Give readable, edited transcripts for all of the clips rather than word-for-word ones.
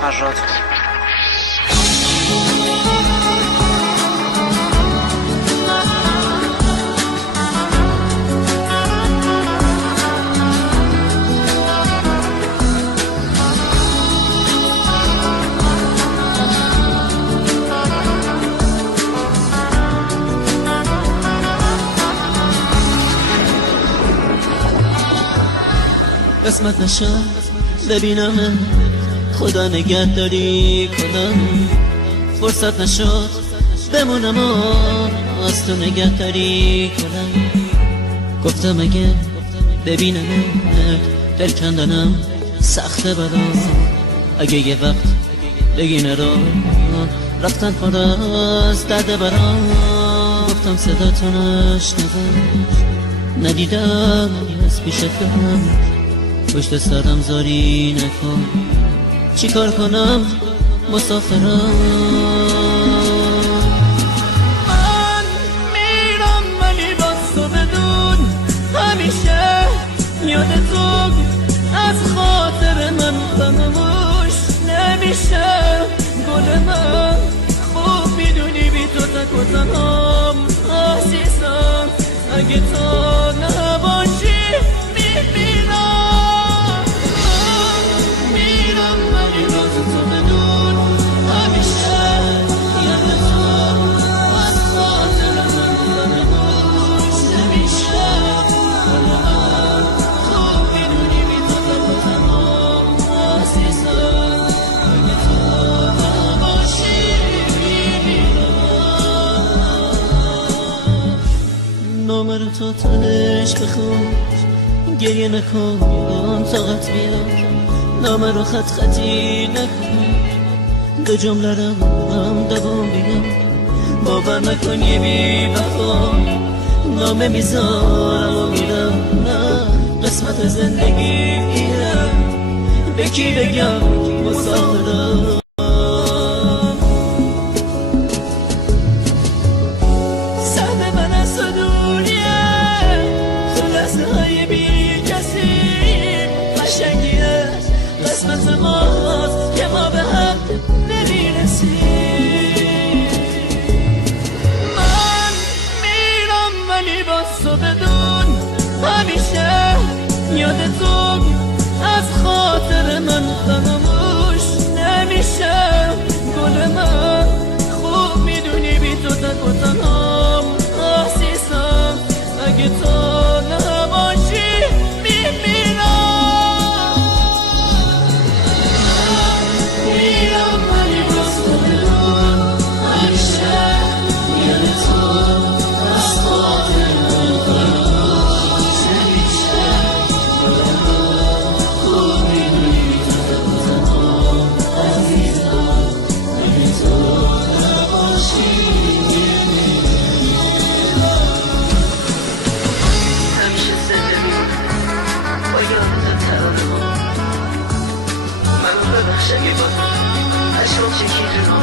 فراد. قسمت نشد ببینم خدا نگهداری کنم، فرصت نشد بمونم و از تو نگهداری کنم. گفتم اگه ببینم دل کندنم سخته برام، اگه یه وقت بگی نرو رفتن پر از درد برام. گفتم صدا تو نشنوم، ندیدم از پیشت برم، پشت سرم زاری نکن، چی کار کنم مسافرم. من میرم ولی باز تو بدون همیشه یاد تو از خاطر من فراموش نمیشه. گل من خوب میدونی بی تو تک و تنهام عزیزم، اگه تو نباشی میمیرم. نامه رو تو تنش بخون، گریه نکن طاقت بیار، نامه رو خط خطی نکن، دو جمله رو هم دوام بیار. باور نکن یه بی وفا نامه میذارم و میرم، نه قسمت زندگیم به کی بگم مسافرم. قسمت ماست که ما به هم نمیرسیم. من میرم ولی باز تو بدون همیشه یاد تو از خاطر من فراموش نمیشه. گل من خوب میدونی بی تو تک و تنهام عزیزم، اگه تو نباشی میمیرم. شبیه با عشق چکی رو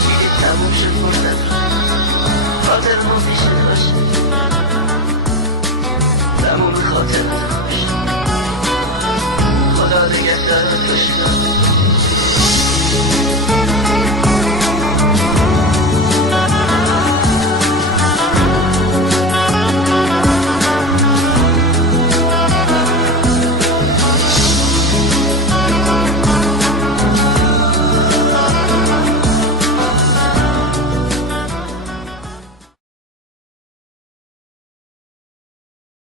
دیدی تموم شد فرصت خاطر ما پیش باشه.